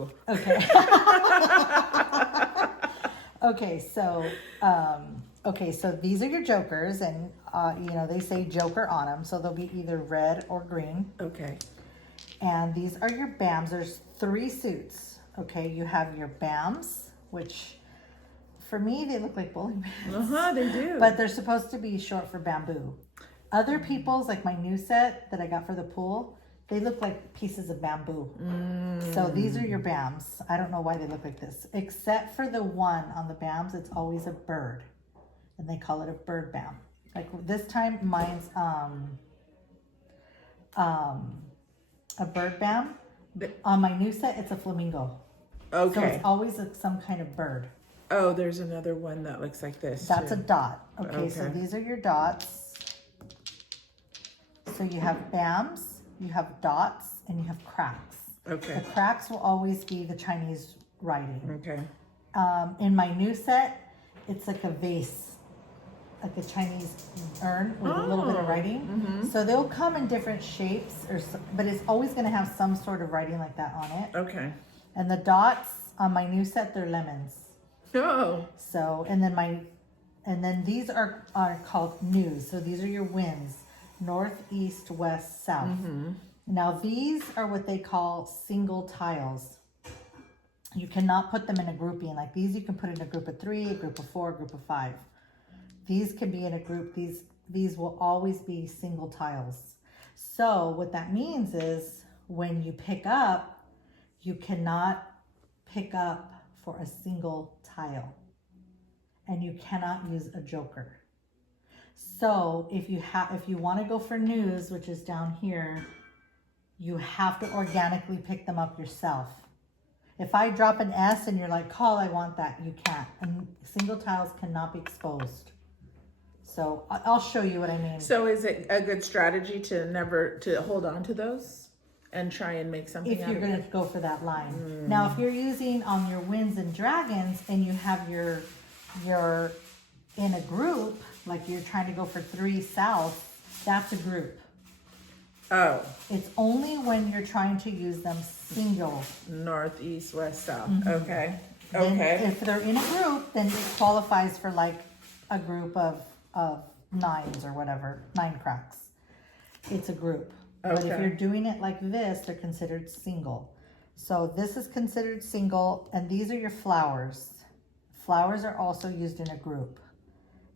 bamboo. Okay. Okay, so these are your jokers, and you know, they say joker on them, so they'll be either red or green. Okay. And these are your BAMs. There's 3 suits. Okay, you have your BAMs, which for me they look like bowling pins. They do. But they're supposed to be short for bamboo. Other people's, like my new set that I got for the pool, they look like pieces of bamboo. So these are your BAMs. I don't know why they look like this, except for the one on the BAMs, it's always a bird. And they call it a bird BAM. Like this time mine's a bird BAM. On my new set, it's a flamingo. Okay. So it's always some kind of bird. Oh, there's another one that looks like this. That's too. a dot. Okay, so Okay. these are your dots. So you have BAMs, you have dots, and you have cracks. Okay. The cracks will always be the Chinese writing. Okay. In my new set, it's like a vase, like a Chinese urn with a little bit of writing. So they'll come in different shapes, but it's always going to have some sort of writing like that on it. Okay. And the dots on my new set, they're lemons. Oh. So, and then these are called news. So these are your winds, north, east, west, south. Now these are what they call single tiles. You cannot put them in a grouping. Like these, you can put in a group of 3, a group of 4, a group of 5. These can be in a group. These will always be single tiles. So what that means is when you pick up, you cannot pick up for a single tile, and you cannot use a joker. So if you want to go for news, which is down here, you have to organically pick them up yourself. If I drop an S and you're like, call, I want that, you can't. And single tiles cannot be exposed. So I'll show you what I mean. So is it a good strategy to hold on to those and try and make something If out you're of going it? to go for that line. Now, if you're using on your winds and dragons and you have your in a group, like you're trying to go for 3 south, that's a group. Oh, It's only when you're trying to use them single. north, east, west, south. Okay. Then Okay. if they're in a group, then it qualifies for like a group of 9s or whatever, 9 cracks. It's a group. But if Okay. you're doing it like this, they're considered single. So this is considered single, and these are your flowers. Flowers are also used in a group.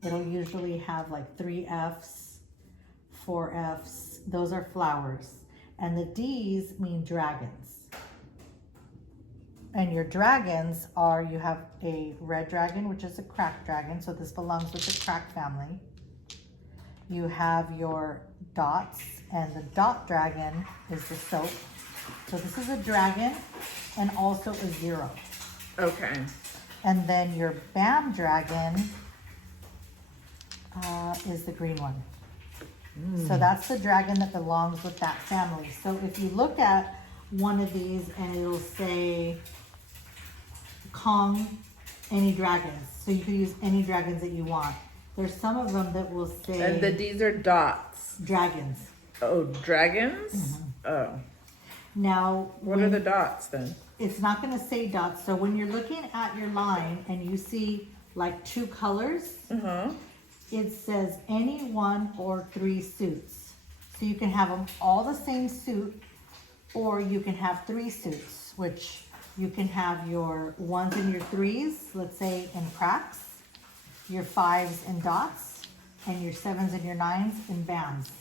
It'll usually have like 3 Fs, 4 Fs. Those are flowers. And the Ds mean dragons. And your dragons are, you have a red dragon, which is a crack dragon. So this belongs with the crack family. You have your dots, and the dot dragon is the soap. So this is a dragon and also a 0. Okay. And then your BAM dragon is the green one. So that's the dragon that belongs with that family. So if you look at one of these and it'll say Kong, any dragons. So you can use any dragons that you want. There's some of them that will say And these are dots. dragons. Oh, dragons? Oh. Now, What are the dots then? it's not going to say dots. So when you're looking at your line and you see like 2 colors, it says any 1 or 3 suits. So you can have them all the same suit, or you can have 3 suits, which you can have your 1s and your 3s, let's say in cracks, your 5s in dots, and your 7s and your 9s in bands.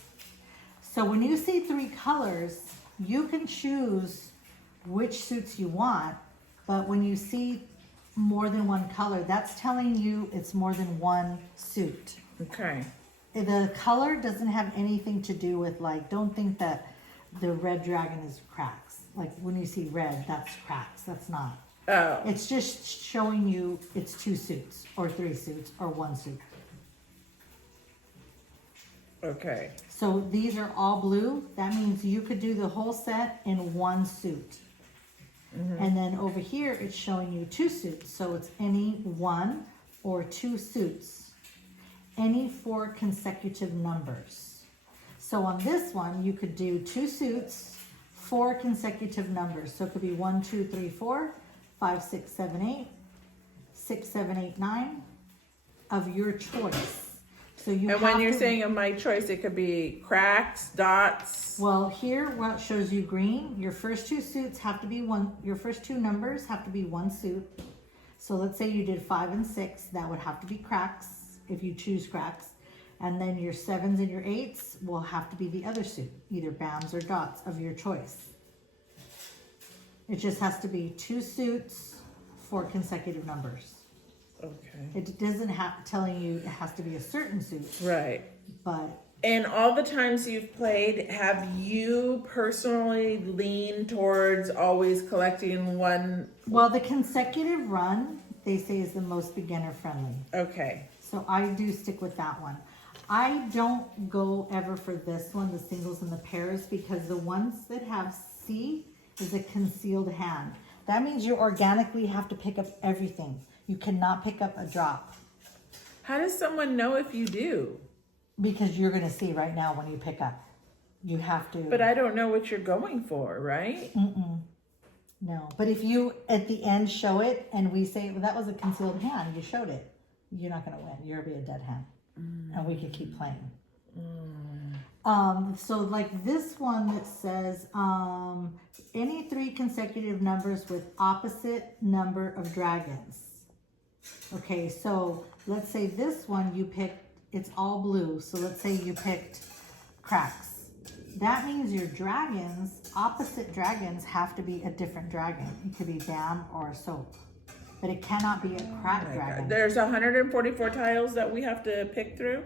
So when you see 3 colors, you can choose which suits you want, but when you see more than 1 color, that's telling you it's more than 1 suit. Okay. The color doesn't have anything to do with, like, don't think that the red dragon is cracks. Like when you see red, that's cracks. That's not. Oh. It's just showing you it's 2 suits or 3 suits or 1 suit. Okay. So these are all blue. That means you could do the whole set in 1 suit. And then over here, it's showing you 2 suits. So it's any 1 or 2 suits, any 4 consecutive numbers. So on this one, you could do 2 suits, 4 consecutive numbers. So it could be 1, 2, 3, 4, 5, 6, 7, 8, 6, 7, 8, 9 of your choice. So you And have when you're to, saying of my choice, it could be cracks, dots. well, here what shows you green, your first two suits have to be one, your first two numbers have to be one suit. So let's say you did 5 and 6, that would have to be cracks if you choose cracks. And then your 7s and your 8s will have to be the other suit, either BAMs or dots of your choice. It just has to be 2 suits, 4 consecutive numbers. Okay. It doesn't have telling you it has to be a certain suit, Right. but And all the times you've played, have you personally leaned towards always collecting one? well, the consecutive run they say is the most beginner friendly. Okay. So I do stick with that one. I don't go ever for this one, the singles and the pairs, because the ones that have C is a concealed hand. That means you organically have to pick up everything. You cannot pick up a drop How does someone know if you do? because you're going to see right now when you pick up. You have to. But I don't know what you're going for, right? No. But if you at the end show it and we say, well, that was a concealed hand, you showed it, you're not going to win. You're going to be a dead hand. And we could keep playing. So like this one that says, any 3 consecutive numbers with opposite number of dragons. Okay, so let's say this one you picked, it's all blue. So let's say you picked cracks. That means your dragons, opposite dragons, have to be a different dragon. It could be BAM or a soap. But it cannot be a crack dragon. There's 144 tiles that we have to pick through?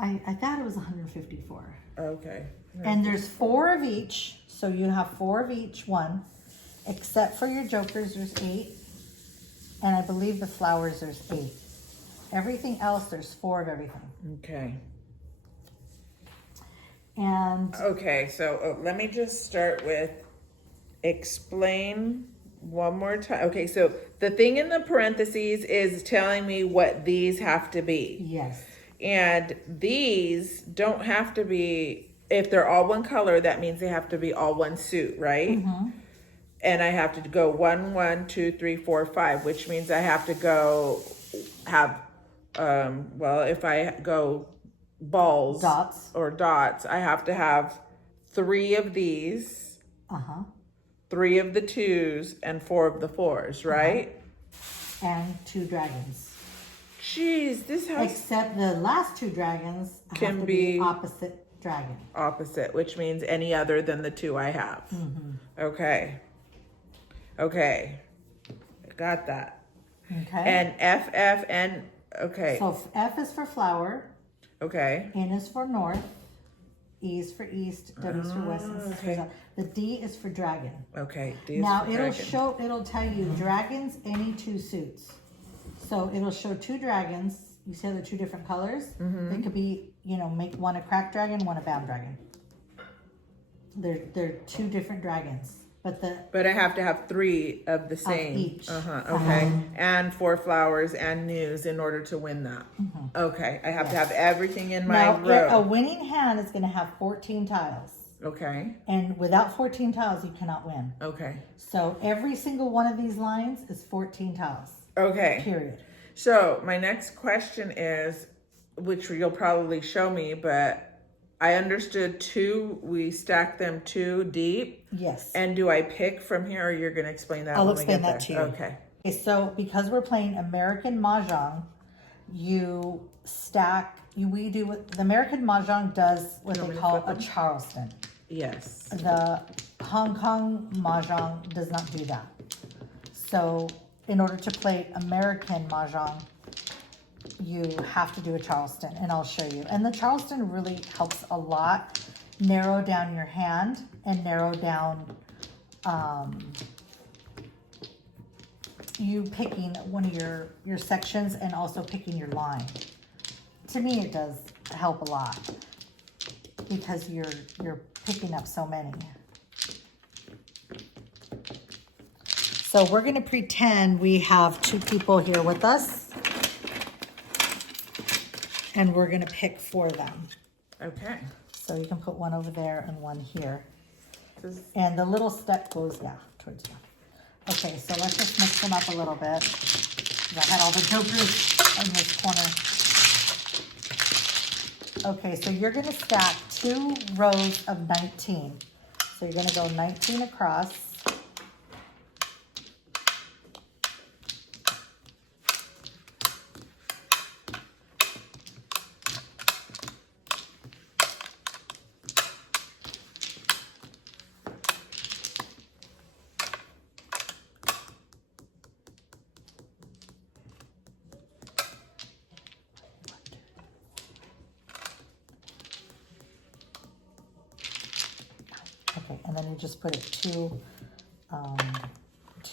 I thought it was 154. Okay. And there's 4 of each. So you have 4 of each one. Except for your jokers, there's 8. And I believe the flowers, there's 8. Everything else, there's 4 of everything. Okay. And Okay, so let me just start with explain one more time. Okay, so the thing in the parentheses is telling me what these have to be. yes, And these don't have to be, if they're all one color, that means they have to be all one suit, right? And I have to go 1, 1, 2, 3, 4, 5, which means I have to go have, well, if I go balls dots. or dots, I have to have 3 of these, Uh-huh. 3 of the 2s, and 4 of the 4s, right? And 2 dragons. Jeez, this house Except the last 2 dragons Can have to be- be opposite dragon. opposite, which means any other than the 2 I have. Okay. Okay. I got that. Okay. And F, and, okay. So F is for flower, Okay. N is for north, E is for east, W is for west, and S is for south. The D is for dragon. Okay. D is Now for it'll dragon. show, it'll tell you dragons, any 2 suits. So it'll show 2 dragons. You see how they're 2 different colors? They could be, make one a crack dragon, one a BAM dragon. They're 2 different dragons. But I have to have 3 of the same. each. Okay. And 4 flowers and news in order to win that. Okay. I have to have everything in my Now, a row. winning hand is going to have 14 tiles. Okay. And without 14 tiles, you cannot win. Okay. So every single one of these lines is 14 tiles. Okay. Period. So my next question is, which you'll probably show me, but I understood 2, we stack them 2 deep. Yes. And do I pick from here, or you're going to explain that I'll when we explain get that to there? you. Okay. Okay, so because we're playing American Mahjong, the American Mahjong does what You want they me to call flip a them? Charleston. Yes. The Hong Kong Mahjong does not do that. So in order to play American Mahjong, you have to do a Charleston, and I'll show you. And the Charleston really helps a lot narrow down your hand and narrow down you picking one of your sections and also picking your line. To me, it does help a lot because you're picking up so many. So we're going to pretend we have 2 people here with us, and we're going to pick for them. Okay. So you can put one over there and one here. And the little step goes, yeah, towards you. Okay, so let's just mix them up a little bit. 'Cause I had all the jokers in this corner. Okay, so you're gonna stack 2 rows of 19. So you're gonna go 19 across. Okay, and then you just put it 2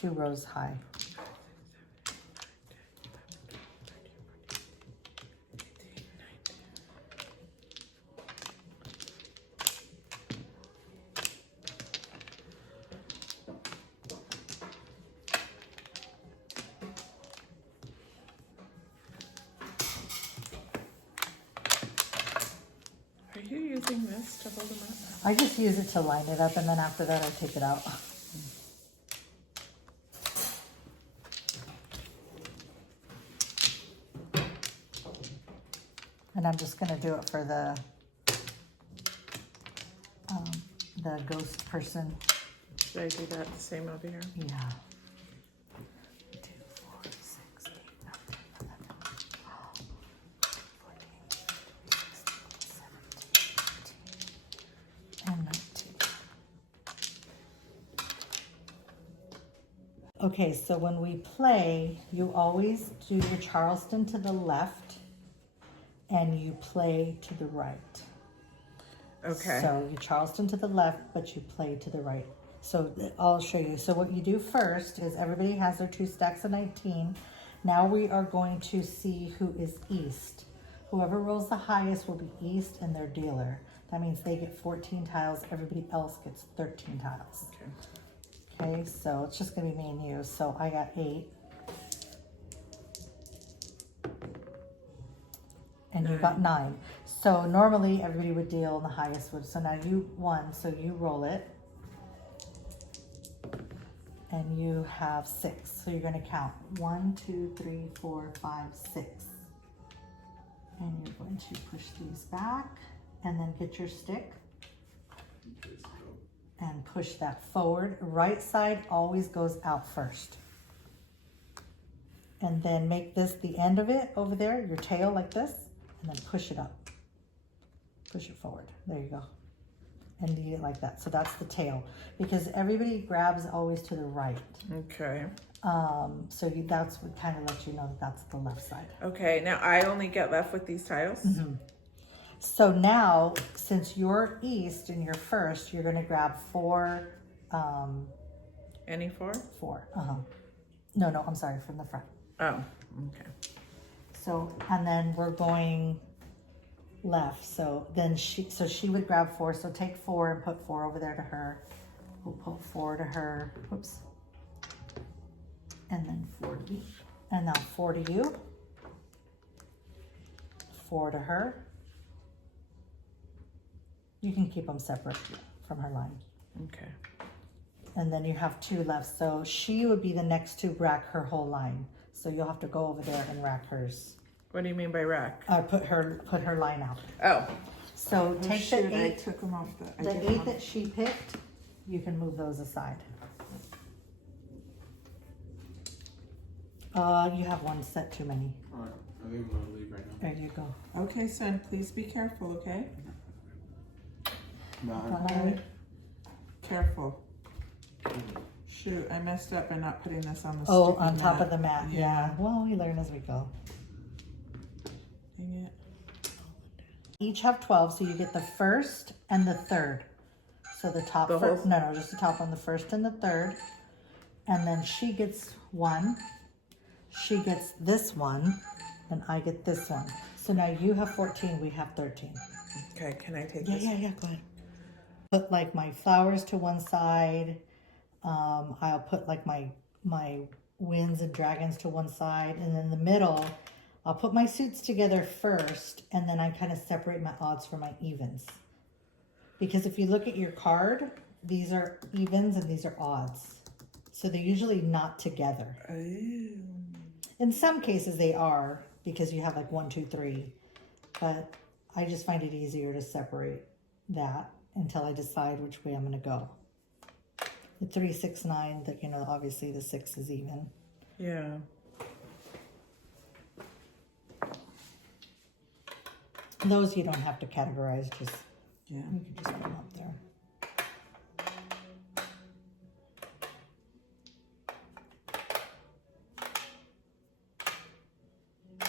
rows high. Are you using this to hold them up? I just use it to line it up, and then after that I take it out. And I'm just gonna do it for the ghost person. Should I do that the same over here? Yeah. 2, 4, 6, 8, 9, 10, 11, 12, 14, 16, 17, 18, and 19. Okay, so when we play, you always do your Charleston to the left and you play to the right. Okay. So you Charleston to the left, but you play to the right. So I'll show you. So what you do first is everybody has their 2 stacks of 19. Now we are going to see who is east. Whoever rolls the highest will be east and their dealer. That means they get 14 tiles. Everybody else gets 13 tiles. Okay. Okay, so it's just gonna be me and you. So I got 8. And you got 9. So normally everybody would deal and the highest would. So now you won, so you roll it. And you have 6. So you're gonna count 1, 2, 3, 4, 5, 6. And you're going to push these back and then get your stick and push that forward. Right side always goes out first. And then make this the end of it over there, your tail like this, and then push it up. Push it forward. There you go. And knead it like that. So that's the tail. Because everybody grabs always to the right. Okay. So that's what kind of lets you know that that's the left side. Okay, now I only get left with these tiles? Mm-hmm. So now, since you're east and you're first, you're going to grab 4. Any 4? 4. No, I'm sorry, from the front. Oh, okay. So, and then we're going left. So then she would grab 4. So take 4 and put 4 over there to her. We'll put 4 to her. Oops. And then 4 to me. And now 4 to you. 4 to her. You can keep them separate from her line. Okay. And then you have 2 left. So she would be the next to rack her whole line. So you'll have to go over there and rack hers. What do you mean by rack? Put her line out. Oh. So take the 8. I took them off The 8 that she picked, you can move those aside. You have 1 set too many. Alright, I think I'm gonna leave right now. There you go. Okay, son, please be careful, okay? Bye. Bye. Careful. Shoot, I messed up by not putting this on the Oh, sticky on top mat. of the mat. Yeah. Well, we learn as we go. Dang it. Each have 12, so you get the first and the third. So the top The first, whole- no, just the top on the first and the third. And then she gets 1. She gets this one, and I get this one. So now you have 14, we have 13. Okay, can I take Yeah, this? yeah, go ahead. Put like my flowers to one side. I'll put like my winds and dragons to one side, and in the middle, I'll put my suits together first, and then I kind of separate my odds from my evens. Because if you look at your card, these are evens and these are odds. So they're usually not together. Oh. In some cases they are, because you have like 1, 2, 3. But I just find it easier to separate that until I decide which way I'm going to go. The 3, 6, 9, that, you know, obviously the 6 is even. Yeah. Those you don't have to categorize, just, Yeah. you can just put them up there.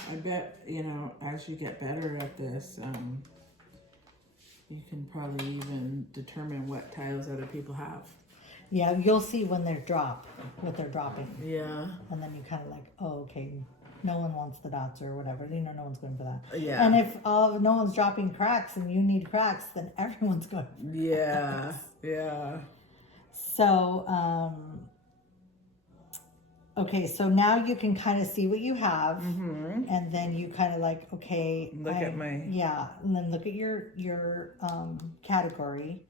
I bet, you know, as you get better at this, you can probably even determine what tiles other people have. Yeah, you'll see when they're what they're dropping. Yeah. And then you kind of like, oh, okay, no one wants the dots or whatever. You know, no one's going for that. Yeah. And if no one's dropping cracks and you need cracks, then everyone's going for Yeah. cracks. Yeah. So, okay, so now you can kind of see what you have. Mm-hmm. And then you kind of like, okay. Look at my... Yeah, and then look at your category.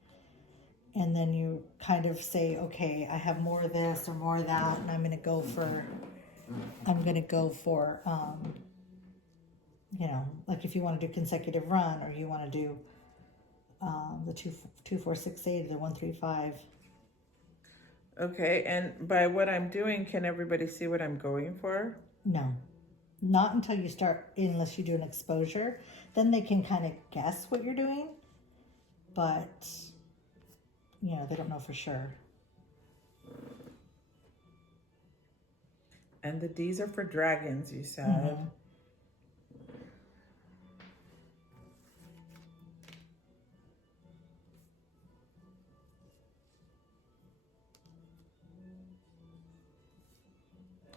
And then you kind of say, okay, I have more of this or more of that, and I'm going to go for, you know, like if you want to do consecutive run, or you want to do the 2, 4, 6, 8, the 1, 3, 5. Okay, and by what I'm doing, can everybody see what I'm going for? No, not until you start, unless you do an exposure. Then they can kind of guess what you're doing, but, you know, they don't know for sure. And the D's are for dragons, you said. Mm-hmm.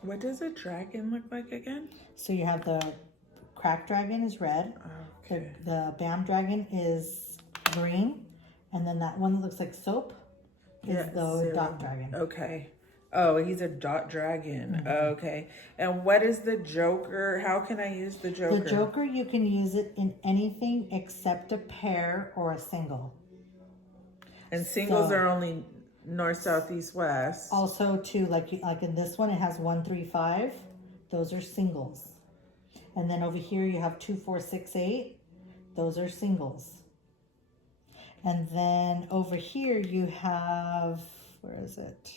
What does a dragon look like again? So you have the crack dragon is red. Okay. The BAM dragon is green. And then that one that looks like soap is Yeah, the dot dragon. Okay. Oh, he's a dot dragon. Mm-hmm. Okay. And what is the Joker? How can I use the Joker? The Joker, you can use it in anything except a pair or a single. And singles So- are only north, south, east, west. Also, too, like in this one, it has 1, 3, 5. Those are singles. And then over here, you have 2, 4, 6, 8. Those are singles. And then over here, you have, where is it?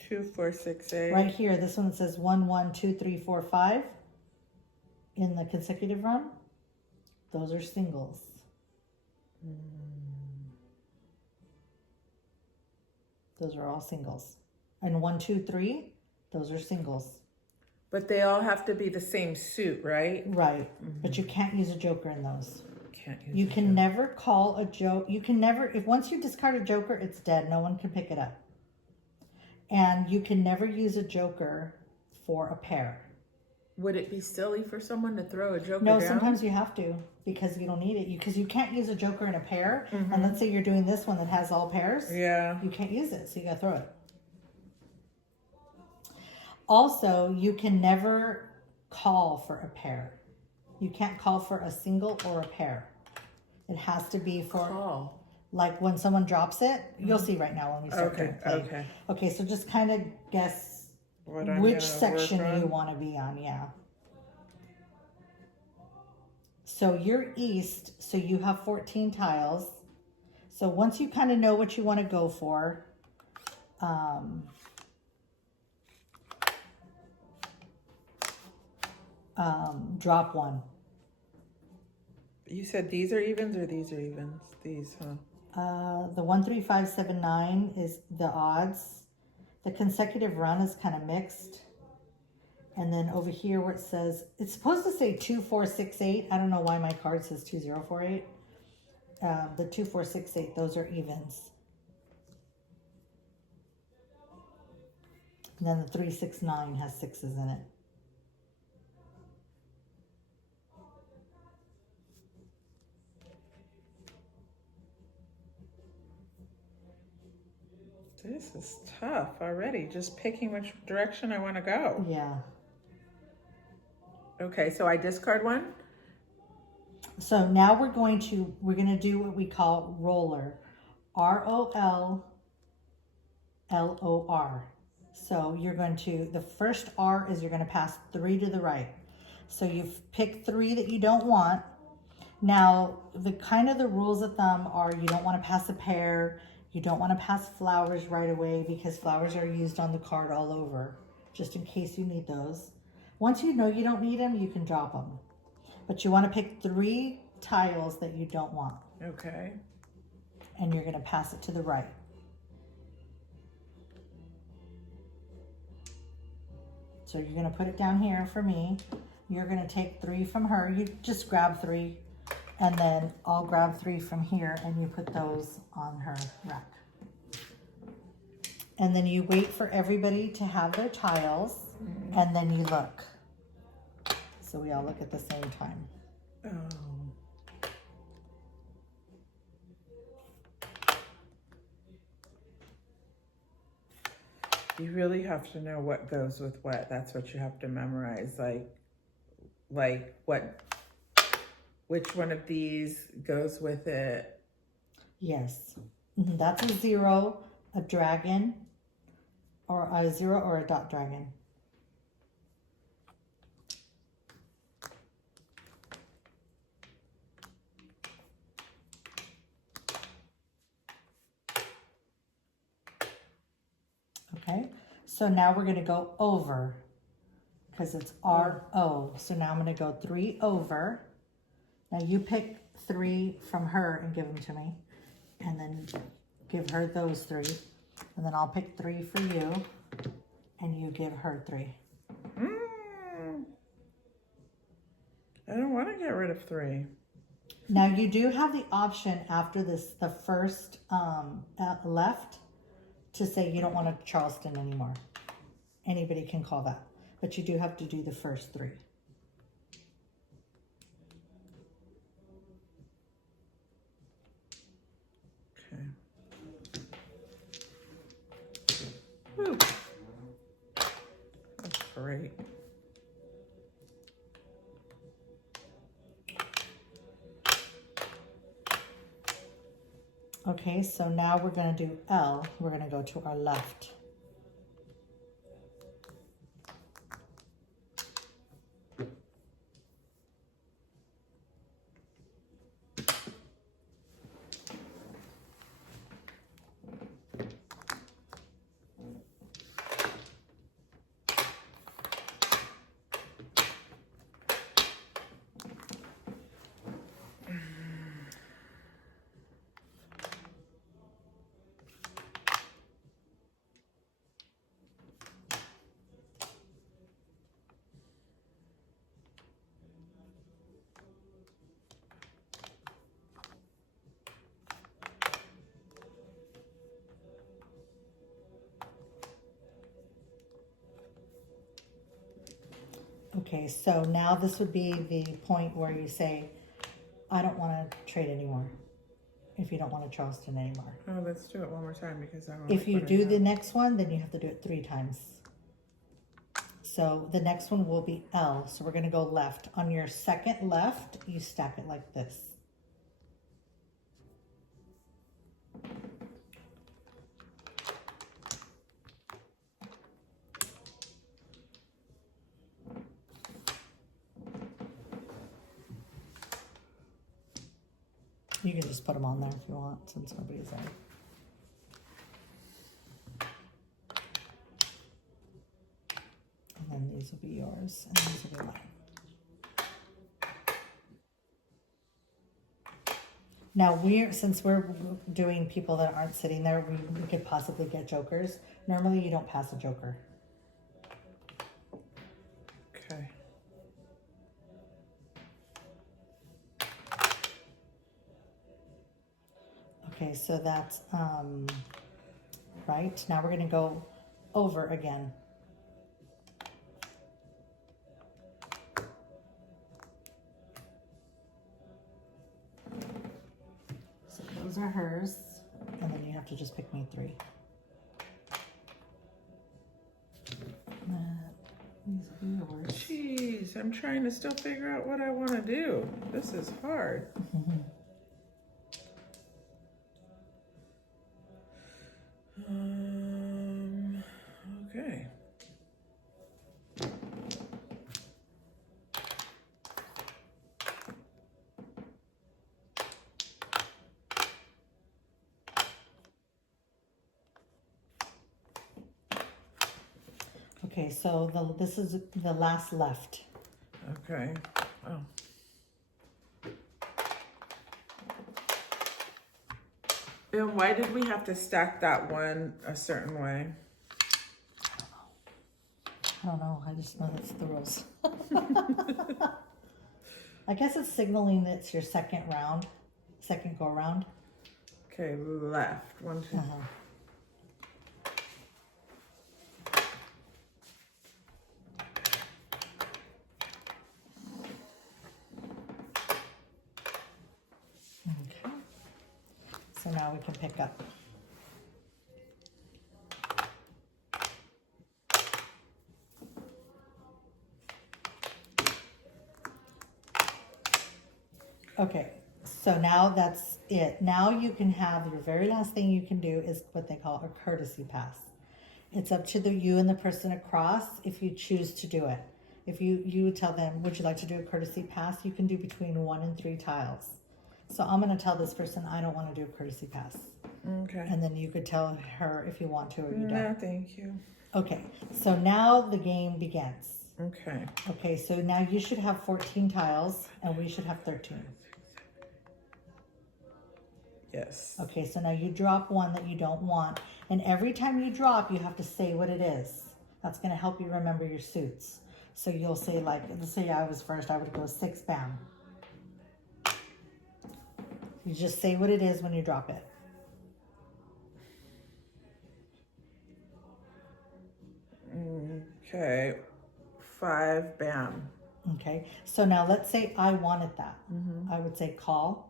2, 4, 6, 8. Right here, this one that says 1, 1, 2, 3, 4, 5 in the consecutive run. Those are singles. Those are all singles. And 1, 2, 3, those are singles. But they all have to be the same suit, right? Right. But you can't use a joker in those. Can't use You the can Joker. never call a joke. You can never, if once you discard a joker, it's dead. No one can pick it up. And you can never use a joker for a pair. Would it be silly for someone to throw a Joker No, down? sometimes you have to because you don't need it. Because you can't use a joker in a pair. And let's say you're doing this one that has all pairs. Yeah. You can't use it, so you gotta throw it. Also, you can never call for a pair. You can't call for a single or a pair. It has to be for, Call. like when someone drops it, you'll see right now when we start doing play. Okay. Okay, so just kind of guess What I'm which gonna section work on. you want to be on, yeah. So you're east, so you have 14 tiles. So once you kind of know what you want to go for, drop one. You said these are evens or these are evens? These, huh? The 1, 3, 5, 7, 9 is the odds. The consecutive run is kind of mixed. And then over here where it says, it's supposed to say 2, 4, 6, 8. I don't know why my card says 2, 0, 4, 8. The 2, 4, 6, 8, those are evens. And then the 3, 6, 9 has 6s in it. This is tough already. Just picking which direction I want to go. Yeah. Okay, so I discard one? So now we're going to do what we call roller. ROLLOR. So you're going to, the first R is you're going to pass 3 to the right. So you've picked 3 that you don't want. Now, the rules of thumb are you don't want to pass a pair, you don't want to pass flowers right away because flowers are used on the card all over, just in case you need those. Once you know you don't need them, you can drop them. But you want to pick 3 tiles that you don't want. Okay. And you're going to pass it to the right. So you're going to put it down here for me. You're going to take 3 from her. You just grab 3. And then I'll grab 3 from here and you put those on her rack. And then you wait for everybody to have their tiles and then you look. So we all look at the same time. Oh. You really have to know what goes with what. That's what you have to memorize. Like what, which one of these goes with it? Yes. That's a 0, a dragon, or a 0 or a dot dragon. Okay, so now we're going to go over because it's RO. So now I'm going to go 3 over. Now you pick 3 from her and give them to me, and then give her those 3, and then I'll pick 3 for you, and you give her 3. I don't want to get rid of 3. Now you do have the option after this, the first left, to say you don't want a Charleston anymore. Anybody can call that, but you do have to do the first 3. Okay. Whew. That's great. Okay, so now we're going to do L. We're going to go to our left. Okay, so now this would be the point where you say, I don't want to trade anymore. If you don't want a Charleston anymore. Oh, let's do it one more time because I want. If you do the next one, then you have to do it 3 times. So the next one will be L. So we're going to go left. On your second left, you stack it like this. You can just put them on there if you want, since nobody's there. And then these will be yours, and these will be mine. Now, since we're doing people that aren't sitting there, we could possibly get jokers. Normally, you don't pass a joker. Okay. Okay, so that's right. Now we're going to go over again. So those are hers, and then you have to just pick me 3. These will be yours. Jeez, I'm trying to still figure out what I want to do. This is hard. Okay. Okay, so this is the last left. Okay. Oh. And why did we have to stack that one a certain way? I don't know. I just know that's the rules. I guess it's signaling that it's your second go round. Okay, left. 1, 2. Okay. So now we can pick up. Okay, so now that's it. Now you can have your very last thing you can do is what they call a courtesy pass. It's up to you and the person across if you choose to do it. If you tell them, would you like to do a courtesy pass? You can do between 1 and 3 tiles. So I'm going to tell this person I don't want to do a courtesy pass. Okay. And then you could tell her if you want to or you No, don't. thank you. Okay, so now the game begins. Okay. Okay, so now you should have 14 tiles and we should have 13. Yes. Okay, so now you drop one that you don't want. And every time you drop, you have to say what it is. That's going to help you remember your suits. So you'll say, like, let's say I was first, I would go 6 bam. You just say what it is when you drop it. Okay. 5 bam. Okay, so now let's say I wanted that. I would say call.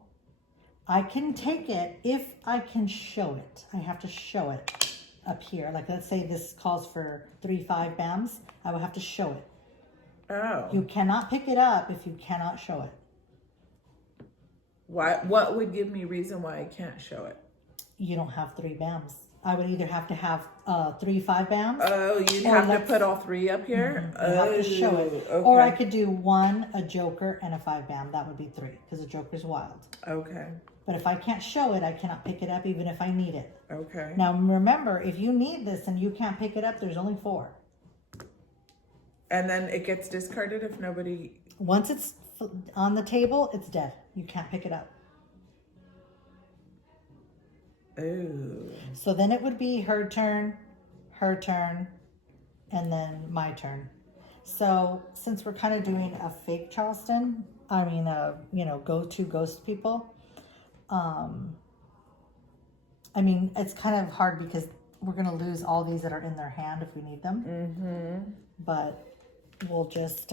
I can take it if I can show it. I have to show it up here. Like, let's say this calls for 3 5 bams. I would have to show it. Oh. You cannot pick it up if you cannot show it. Why? What would give me reason why I can't show it? You don't have 3 bams. I would either have to have 3 5 bams. Oh, you'd Or have to let's- put all 3 up here? You have to show it. Okay. Or I could do 1, a joker, and a 5 bam. That would be 3 because a joker's wild. Okay. But if I can't show it, I cannot pick it up even if I need it. Okay. Now remember, if you need this and you can't pick it up, there's only 4. And then it gets discarded if nobody... Once it's on the table, it's dead. You can't pick it up. Ooh. So then it would be her turn, and then my turn. So since we're kind of doing a fake Charleston, go-to ghost people, it's kind of hard because we're going to lose all these that are in their hand if we need them. But we'll just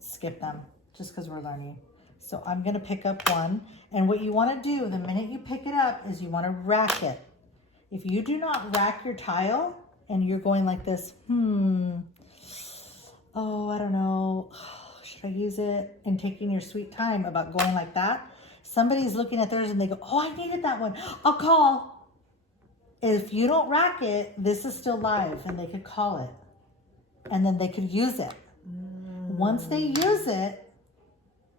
skip them just because we're learning. So I'm going to pick up 1. And what you want to do the minute you pick it up is you want to rack it. If you do not rack your tile and you're going like this, oh, I don't know, should I use it? And taking your sweet time about going like that, somebody's looking at theirs and they go, oh, I needed that one. I'll call. If you don't rack it, this is still live and they could call it. And then they could use it. Once they use it,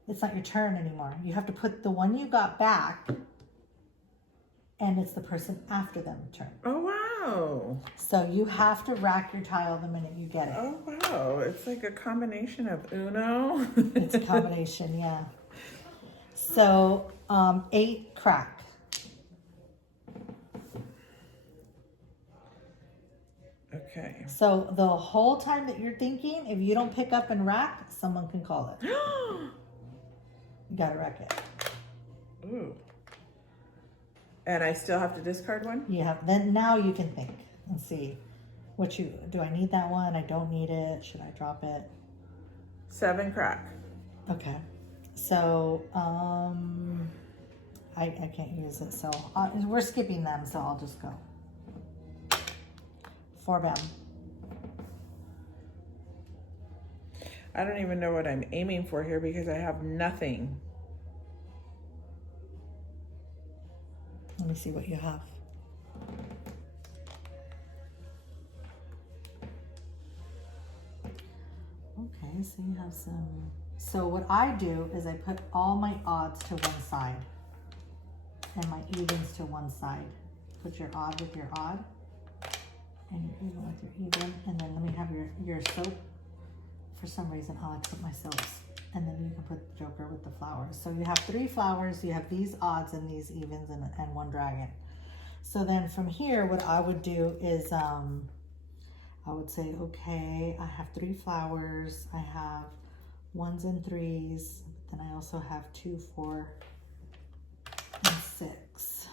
it's not your turn anymore. You have to put the one you got back, and it's the person after them turn. Oh, wow. So you have to rack your tile the minute you get it. Oh, wow. It's like a combination of Uno. It's a combination, yeah. So 8 crack. Okay. So the whole time that you're thinking, if you don't pick up and rack, someone can call it. You gotta rack it. Ooh. And I still have to discard one? You have, then now you can think and see do I need that one? I don't need it. Should I drop it? 7 crack. Okay. So, I can't use it. So we're skipping them. So I'll just go. 4 bam. I don't even know what I'm aiming for here because I have nothing. Let me see what you have. Okay, so you have some. So what I do is I put all my odds to one side and my evens to one side. Put your odd with your odd and your even with your even. And then let me have your soap. For some reason, I like to put my soaps. And then you can put the joker with the flowers. So you have 3 flowers, you have these odds and these evens and 1 dragon. So then from here, what I would do is I would say, okay, I have 3 flowers, I have 1s and 3s, then I also have 2, 4, and 6.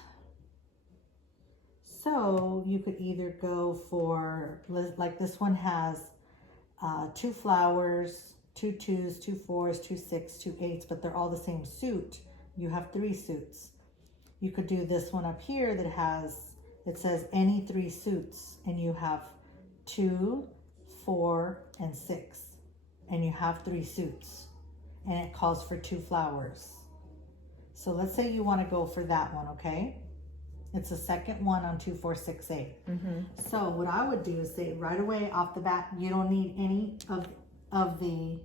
So you could either go for, like this one has 2 flowers, 2 2s, 2 4s, 2 6, 2 8s, but they're all the same suit. You have 3 suits. You could do this one up here that has, it says any 3 suits, and you have 2, 4, and 6, and you have 3 suits, and it calls for 2 flowers. So let's say you want to go for that one, okay? It's the second one on 2, 4, 6, 8. So what I would do is say right away off the bat, you don't need any of the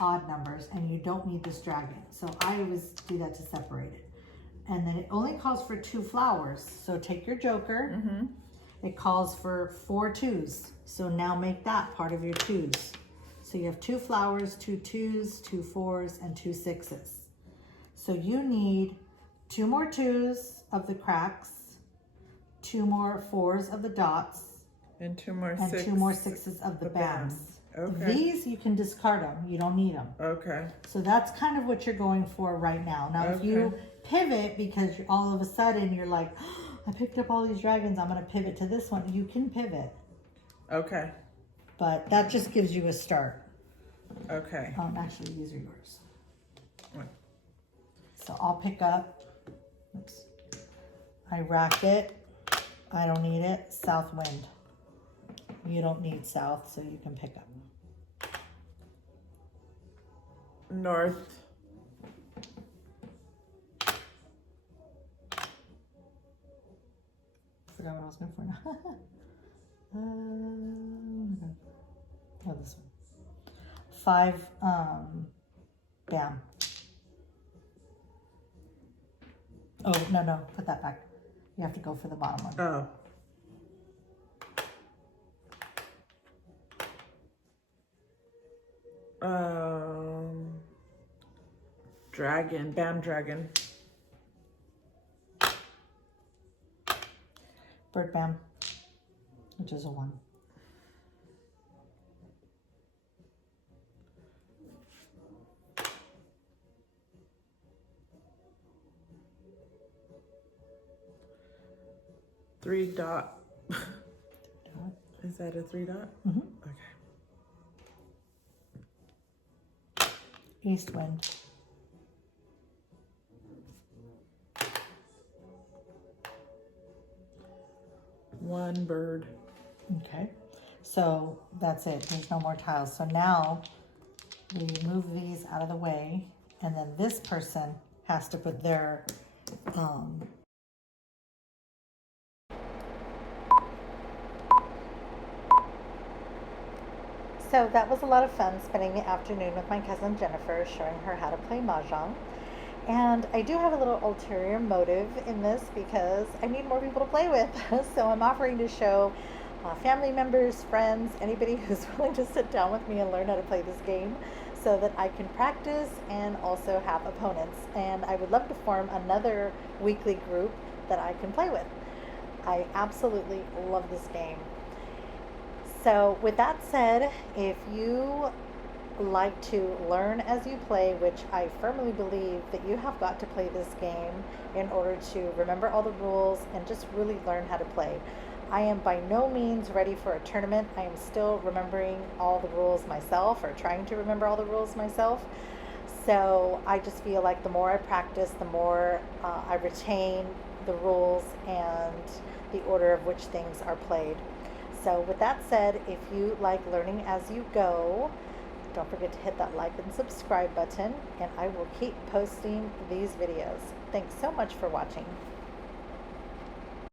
odd numbers, and you don't need this dragon. So I always do that to separate it. And then it only calls for 2 flowers. So take your joker. It calls for 4 2s. So now make that part of your 2s. So you have 2 flowers, 2 2s, 2 4s, and 2 6s. So you need 2 more 2s of the cracks, 2 more 4s of the dots, And 2 more and 6. 2 more 6s of the bands. Okay. These you can discard them. You don't need them. Okay. So that's kind of what you're going for right now. Now, if you pivot because all of a sudden you're like, oh, I picked up all these dragons, I'm going to pivot to this one. You can pivot, Okay. but that just gives you a start. Okay. Actually, these are yours. What? So I'll pick up. Oops. I rack it. I don't need it. South wind. You don't need south, so you can pick up. North. Forgot what I was going for now. Oh, this one. 5, bam. Oh, no, put that back. You have to go for the bottom one. Oh. Dragon. Bam dragon. Bird bam, which is a 1. Three dot. Is that a 3 dot? Okay. East wind. One bird. Okay, so that's it. There's no more tiles. So now we move these out of the way, and then this person has to put their So that was a lot of fun spending the afternoon with my cousin Jennifer, showing her how to play Mahjong. And I do have a little ulterior motive in this because I need more people to play with. So I'm offering to show family members, friends, anybody who's willing to sit down with me and learn how to play this game so that I can practice and also have opponents. And I would love to form another weekly group that I can play with. I absolutely love this game. So with that said, if you like to learn as you play, which I firmly believe that you have got to play this game in order to remember all the rules and just really learn how to play. I am by no means ready for a tournament. I am still remembering all the rules myself, or trying to remember all the rules myself. So I just feel like the more I practice, the more I retain the rules and the order of which things are played. So with that said, if you like learning as you go, Don't forget to hit that like and subscribe button, and I will keep posting these videos. Thanks so much for watching.